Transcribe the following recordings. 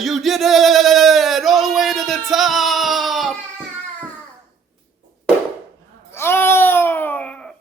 You did it! All the way to the top! Oh!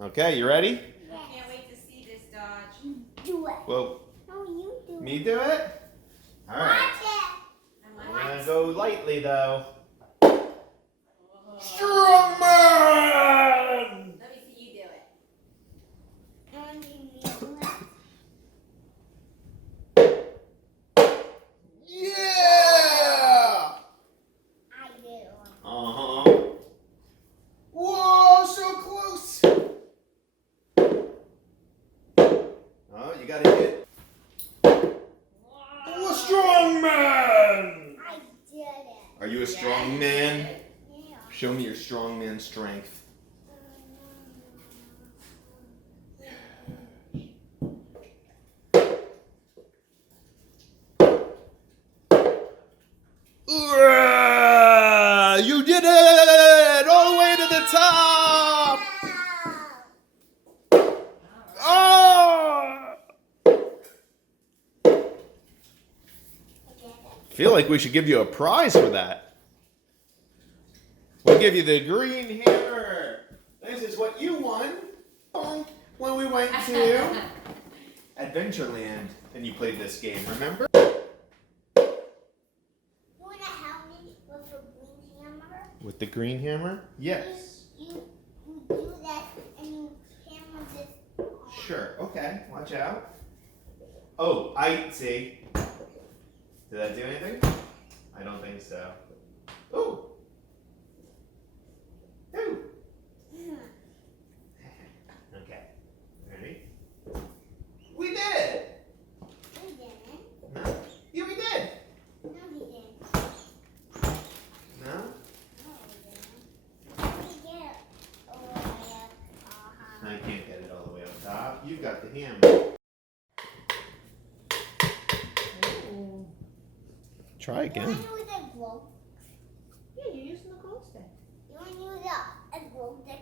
Okay, you ready? I can't wait to see this, Dodge. Do it. Well, No, you do it. me do it? All right. Watch I'm I'm gonna go lightly though. Whoa. Strong man! Let me see you do it. it. And you know Yeah! I did one. Uh-huh. Whoa, so close! Oh, you gotta hit. A strong man! I did it. Are you a strong man? Yeah. Show me your strong man strength. You did it! All the way to the top! Oh! Feel like we should give you a prize for that. We'll give you the green hammer. This is what you won when we went to Adventureland and you played this game, remember? You want to help me with the green hammer? With the green hammer? Yes. You do that and you hammer this. Sure. Okay. Watch out. Oh, I see. Did that do anything? I don't think so. Ooh. Ooh. Okay. Ready? We did it! He didn't. No. Yeah, we did. No, he didn't. No? No, he didn't. He did it. Oh, yeah. I can't get it all the way up top. You got the hammer. Ooh. Try You again. want to use a glow? Yeah, you're using the glow stick. You want to use a glow stick?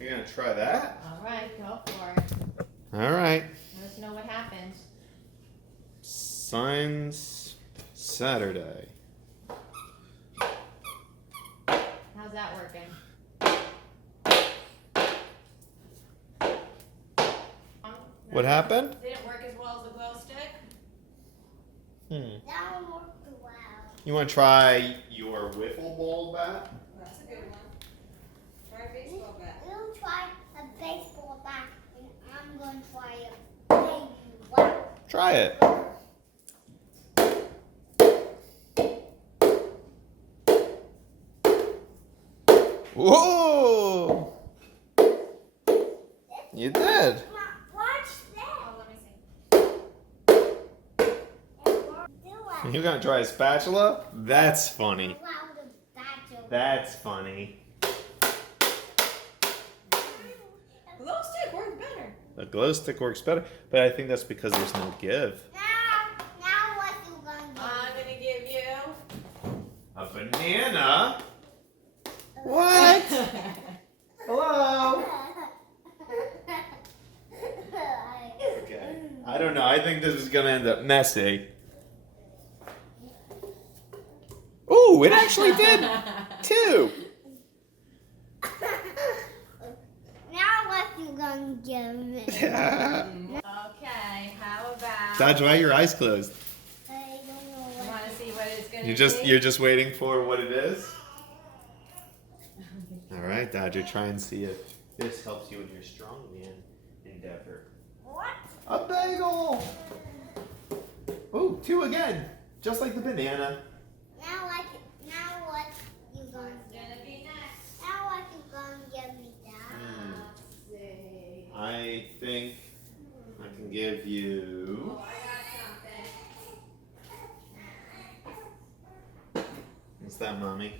You're gonna try that? All right, go for it. All right. Let us know what happens. Science Saturday. How's that working? What happened? Didn't work as well as the glow stick? That one worked well. You want to try your wiffle ball bat? That's a good one. Try a baseball bat. We'll try a baseball bat, and I'm going to try a baby one. Try it. Whoa! You did. Come on, watch that. Oh, let me see. It worked. Do it. You're gonna try a spatula? That's funny. Wow, the battle. That's funny. Glow stick worked better. The glow stick works better, but I think that's because there's no give. Now what you gonna do? I'm gonna give you. A banana? What? Hello? Okay. I don't know. I think this is gonna end up messy. Ooh, it actually did too. Now what you gonna give me? Okay, how about? Dodge, why are your eyes closed? I don't know You what. want to see what it's gonna You're just waiting for what it is? All right, Dodger, try and see if this helps you in your strongman endeavor. What? A bagel! Oh, two again, just like the banana. Now what you gonna What's give gonna me? be next? Now what you gonna give me, Dad? think I can give you? Oh, I got something. What's that, Mommy?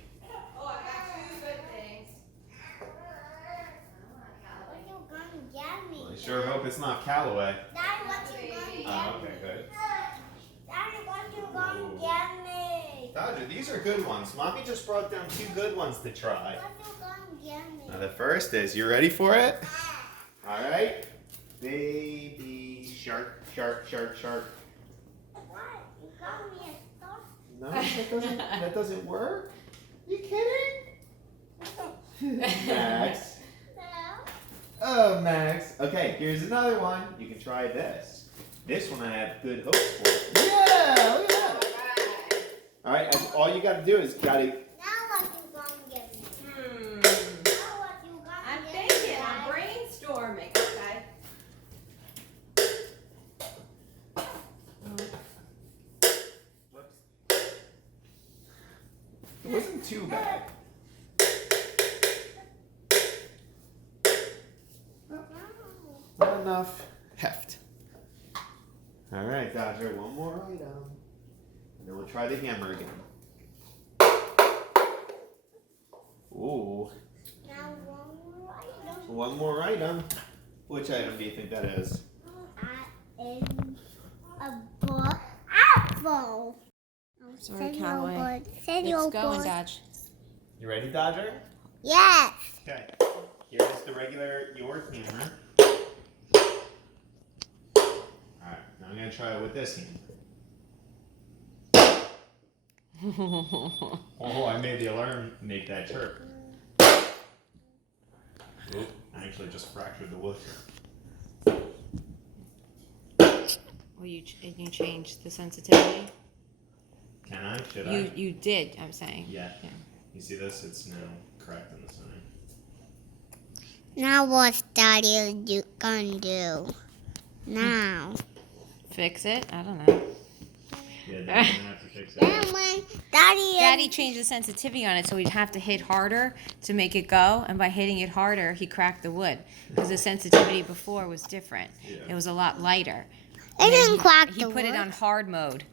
Oh, I got two good things. What you gonna get me? Well, I sure hope it's not Callaway. Daddy, what you gonna get Oh, okay, good. Daddy, what you gonna get me? Dodger, these are good ones. Mommy just brought down 2 good ones to try. What you gonna get me? Now the first is, you ready for it? All right. Baby shark, shark, shark, shark. What? You got me a stuff? No, that doesn't work. You kidding? Max. No. Oh, Max. Okay, here's another one. You can try this. This one I have good hopes for. Yeah, look at that. All right, all you got to do is got to. Now what you gonna get me? Hmm. Now what you gonna I'm get me? thinking. I'm brainstorming. Okay. Whoops. It wasn't too bad. Not enough heft. All right, Dodger, one more item. And then we'll try the hammer again. Ooh, Now one more item. one more item. Which item do you think that is? In a book. Apple. Sorry, Callaway. Cereal It's going, boy. Dodge. You ready, Dodger? Yes. Okay. Here's the regular York hammer. Alright, now I'm gonna try it with this hammer. Oh, I made the alarm make that chirp. Oop, I actually just fractured the wood. Well, you changed the sensitivity. Can I? Should I? You did. I'm saying. Yeah. Yeah. You see this? It's now correct in the center. Now what's Daddy gonna do? Now. Fix it. I don't know. Yeah, then I'm gonna have to fix Then it. when Daddy Daddy changed the sensitivity on it, so he'd have to hit harder to make it go. And by hitting it harder, he cracked the wood because the sensitivity before was different. Yeah. It was a lot lighter. It And then didn't crack He the put it wood. on hard mode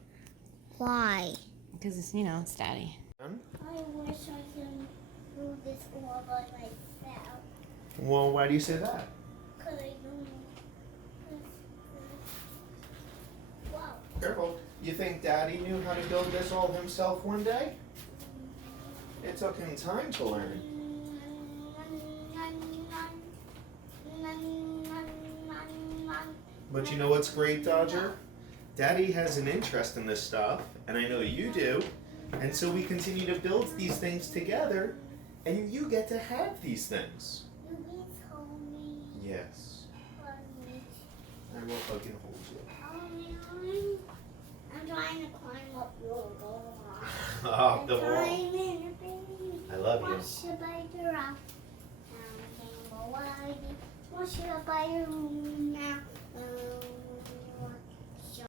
Why? because it's it's Daddy. I wish I could do this all by myself. Well, why do you say that? Cause I don't. Wow. Careful. You think Daddy knew how to build this all himself one day? It took him time to learn. But you know what's great, Dodger? Daddy has an interest in this stuff, and I know you do. And so we continue to build these things together, and you get to have these things. You can hold me. Yes. Hold me. I will hug and hold you. Hold me. I'm trying to climb up your wall. Off the wall. Climbing, baby. I love you. What should I do? Now, why? What should I do now?